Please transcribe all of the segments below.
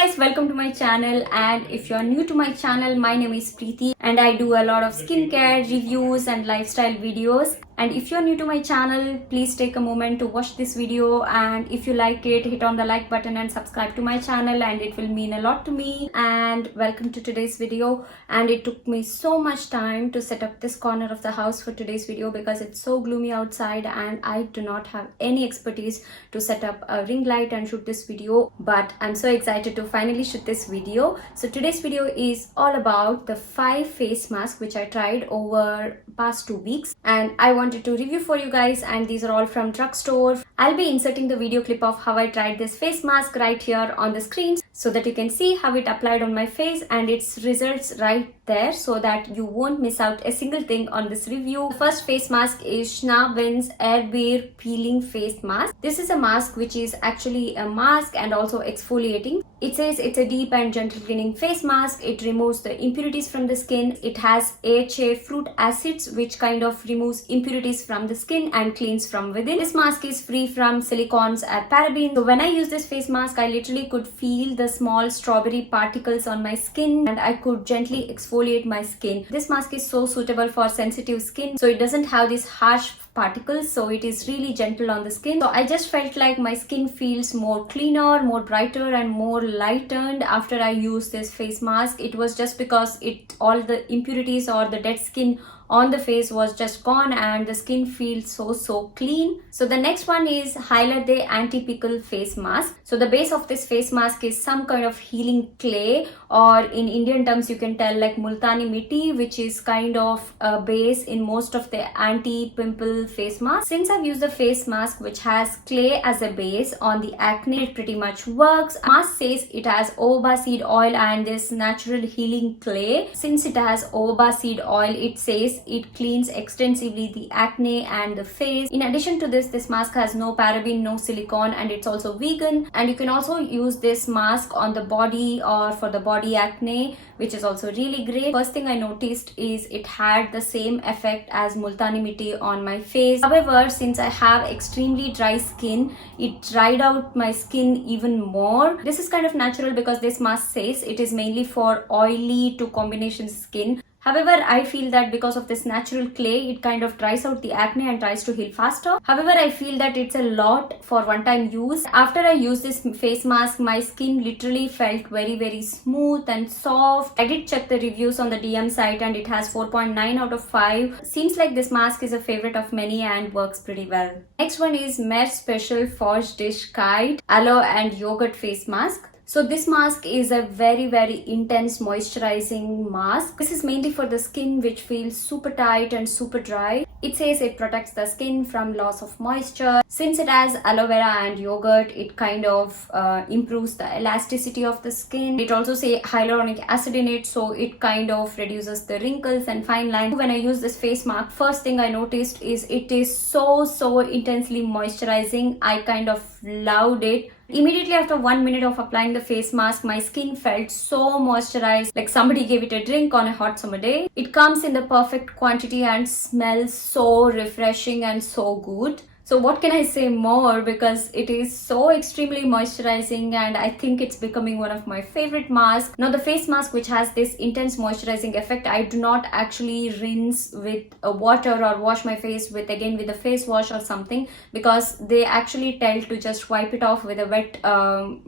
guys, welcome to my channel. And if you're new to my channel, my name is Preeti and I do a lot of skincare reviews and lifestyle videos. And if you're new to my channel, please take a moment to watch this video, and if you like it, hit on the like button and subscribe to my channel, and it will mean a lot to me. And welcome to today's video. And it took me so much time to set up this corner of the house for today's video because it's so gloomy outside and I do not have any expertise to set up a ring light and shoot this video, but I'm so excited to finally shoot this video. So today's video is all about the 5 face masks which I tried over past 2 weeks, and I wanted to review for you guys, and these are all from drugstore. I'll be inserting the video clip of how I tried this face mask right here on the screen so that you can see how it applied on my face and its results right there, so that you won't miss out a single thing on this review. The first face mask is Schnaven's Air Bear Peeling Face Mask. This is a mask which is actually a mask and also exfoliating. It says it's a deep and gentle cleaning face mask. It removes the impurities from the skin. It has AHA fruit acids which kind of removes impurities from the skin and cleans from within. This mask is free from silicones or parabens. So when I use this face mask, I literally could feel the small strawberry particles on my skin and I could gently exfoliate my skin. This mask is so suitable for sensitive skin, so it doesn't have these harsh particles, so it is really gentle on the skin. So I just felt like my skin feels more cleaner, more brighter and more lightened after I used this face mask. It was just because all the impurities or the dead skin on the face was just gone and the skin feels so clean. So the next one is Hyaluronic Anti-Pickle Face Mask. So the base of this face mask is some kind of healing clay, or in Indian terms you can tell like Multani Mitti, which is kind of a base in most of the anti-pimple face masks. Since I've used the face mask which has clay as a base on the acne, it pretty much works. Mask says it has jojoba seed oil and this natural healing clay. Since it has jojoba seed oil, it says it cleans extensively the acne and the face. In addition to this mask has no paraben, no silicone, and it's also vegan. And you can also use this mask on the body or for the body acne, which is also really great. First thing I noticed is it had the same effect as Multani Mitti on my face. However, since I have extremely dry skin, it dried out my skin even more. This is kind of natural because this mask says it is mainly for oily to combination skin. However, I feel that because of this natural clay, it kind of dries out the acne and tries to heal faster. However, I feel that it's a lot for one-time use. After I used this face mask, my skin literally felt very smooth and soft. I did check the reviews on the DM site and it has 4.9 out of 5. Seems like this mask is a favorite of many and works pretty well. Next one is Mer Special Forge Dish Kite Aloe and Yogurt Face Mask. So this mask is a very intense moisturizing mask. This is mainly for the skin which feels super tight and super dry. It says it protects the skin from loss of moisture. Since it has aloe vera and yogurt, it kind of improves the elasticity of the skin. It also says hyaluronic acid in it, so it kind of reduces the wrinkles and fine lines. When I use this face mask, first thing I noticed is it is so intensely moisturizing. I kind of loved it. Immediately after 1 minute of applying the face mask, my skin felt so moisturized, like somebody gave it a drink on a hot summer day. It comes in the perfect quantity and smells so refreshing and so good. So what can I say more, because it is so extremely moisturizing and I think it's becoming one of my favorite masks. Now the face mask which has this intense moisturizing effect, I do not actually rinse with water or wash my face with a face wash or something, because they actually tell to just wipe it off with a wet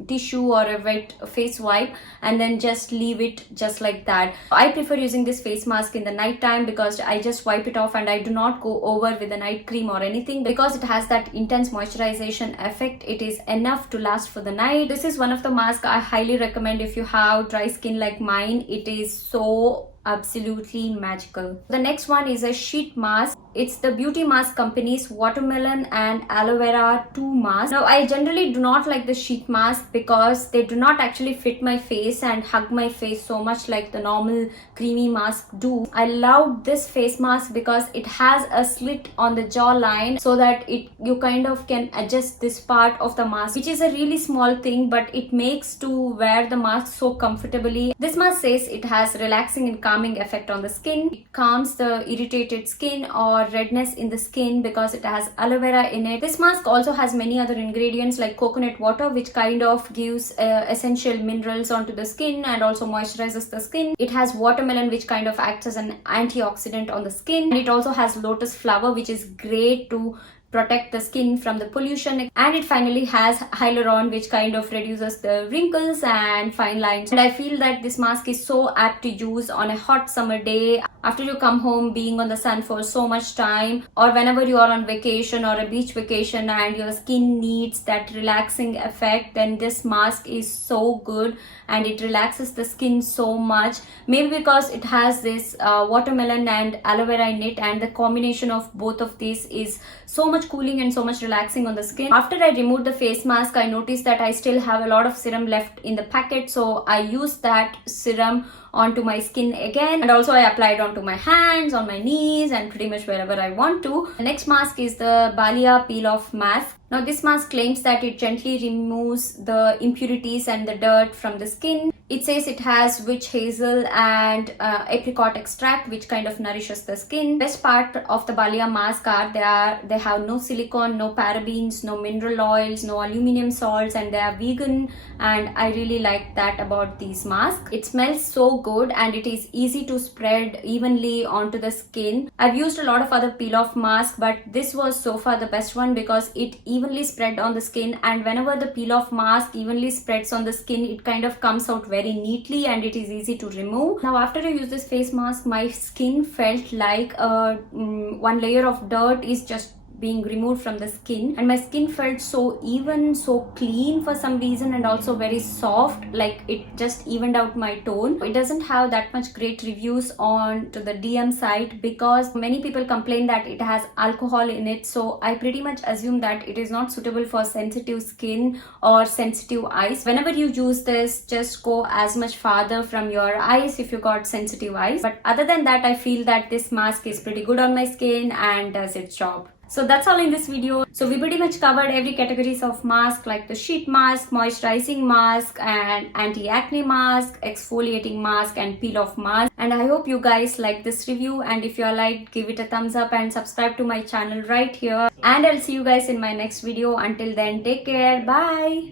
tissue or a wet face wipe and then just leave it just like that. I prefer using this face mask in the night time because I just wipe it off and I do not go over with a night cream or anything, because it has that intense moisturization effect. It is enough to last for the night. This is one of the masks I highly recommend if you have dry skin like mine. It is so absolutely magical. The next one is a sheet mask. It's the Beauty Mask Company's Watermelon and Aloe Vera 2 mask. Now I generally do not like the sheet mask because they do not actually fit my face and hug my face so much like the normal creamy mask do. I love this face mask because it has a slit on the jawline so that you kind of can adjust this part of the mask, which is a really small thing, but it makes to wear the mask so comfortably. This mask says it has relaxing and calming effect on the skin. It calms the irritated skin or or redness in the skin because it has aloe vera in it. This mask also has many other ingredients like coconut water, which kind of gives essential minerals onto the skin and also moisturizes the skin. It has watermelon, which kind of acts as an antioxidant on the skin, and it also has lotus flower, which is great to protect the skin from the pollution. And it finally has hyaluron, which kind of reduces the wrinkles and fine lines. And I feel that this mask is so apt to use on a hot summer day after you come home being on the sun for so much time, or whenever you are on vacation or a beach vacation and your skin needs that relaxing effect. Then this mask is so good and it relaxes the skin so much, maybe because it has this watermelon and aloe vera in it, and the combination of both of these is so much cooling and so much relaxing on the skin. After I removed the face mask, I noticed that I still have a lot of serum left in the packet, so I used that serum onto my skin again, and also I applied onto my hands, on my knees, and pretty much wherever I want to. The next mask is the Balia Peel Off Mask. Now this mask claims that it gently removes the impurities and the dirt from the skin. It says it has witch hazel and apricot extract, which kind of nourishes the skin. Best part of the Balia mask are they have no silicone, no parabens, no mineral oils, no aluminum salts, and they are vegan, and I really like that about these masks. It smells so good and it is easy to spread evenly onto the skin. I've used a lot of other peel off masks, but this was so far the best one because it evenly spread on the skin, and whenever the peel off mask evenly spreads on the skin, it kind of comes out very neatly and it is easy to remove. Now after I use this face mask, my skin felt like one layer of dirt is just being removed from the skin, and my skin felt so even, so clean for some reason, and also very soft, like it just evened out my tone. It doesn't have that much great reviews on to the DM site because many people complain that it has alcohol in it, so I pretty much assume that it is not suitable for sensitive skin or sensitive eyes. Whenever you use this, just go as much farther from your eyes if you got sensitive eyes. But other than that, I feel that this mask is pretty good on my skin and does its job. So that's all in this video. So we pretty much covered every categories of mask, like the sheet mask, moisturizing mask, and anti-acne mask, exfoliating mask, and peel off mask. And I hope you guys like this review, and if you are liked, give it a thumbs up and subscribe to my channel right here. And I'll see you guys in my next video. Until then, take care. Bye.